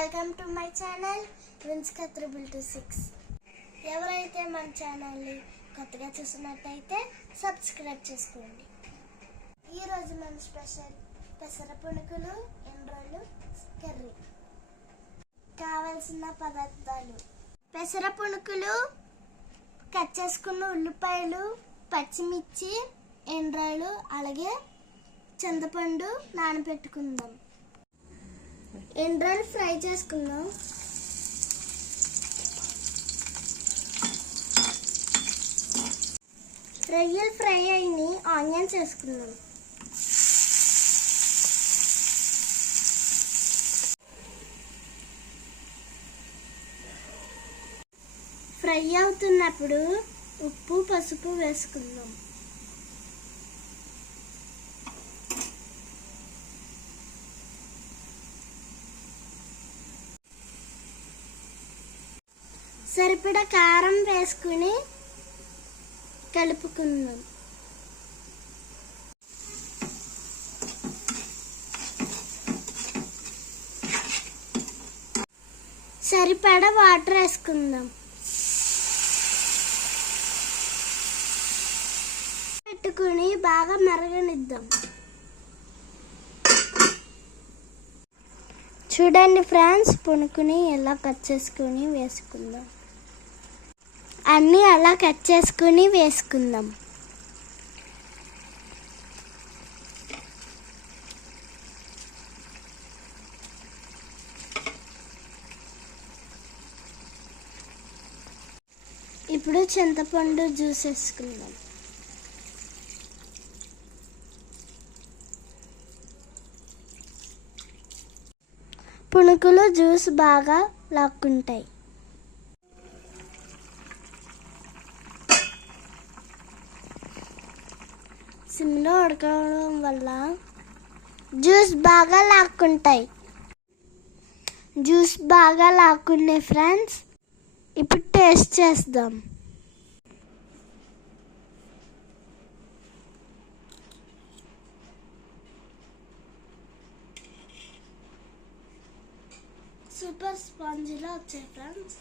Welcome to my channel విన్స్కా 326. ఎవరైతే మన ఛానల్ని కొత్తగా చూస్తున్నట్టయితే సబ్స్క్రైబ్ చేసుకోండి. ఈరోజు మన స్పెషల్ పెసర పునుకులు, ఎండ్రోళ్ళు కర్రీ. కావలసిన పదార్థాలు: పెసర పునుకులు, కట్ చేసుకున్న ఉల్లిపాయలు, పచ్చిమిర్చి, ఎండ్రాయిలు, అలాగే చింతపండు నానబెట్టుకుందాం. ఎండ్రాయిలు ఫ్రై చేసుకుందాం. రొయ్యలు ఫ్రై అయిన ఆనియన్స్ వేసుకుందాం. ఫ్రై అవుతున్నప్పుడు ఉప్పు, పసుపు వేసుకుందాం. సరిపడా కారం వేసుకుని కలుపుకుందాం. సరిపడా వాటర్ వేసుకుందాం. పెట్టుకుని బాగా మరగనిద్దాం. చూడండి ఫ్రెండ్స్, పునుకుని ఎలా కట్ చేసుకుని వేసుకుందాం. అన్నీ అలా కట్ చేసుకుని వేసుకుందాం. ఇప్పుడు చింతపండు జ్యూస్ వేసుకుందాం. పునుకులు జ్యూస్ బాగా లాక్కుంటాయి. సిమ్లో ఉడకడం వల్ల జ్యూస్ బాగా లాక్కుంటాయి. జ్యూస్ బాగా లాక్కున్నాయి ఫ్రెండ్స్. ఇప్పుడు టేస్ట్ చేద్దాం. సూపర్ స్పాంజీలో వచ్చాయి ఫ్రెండ్స్.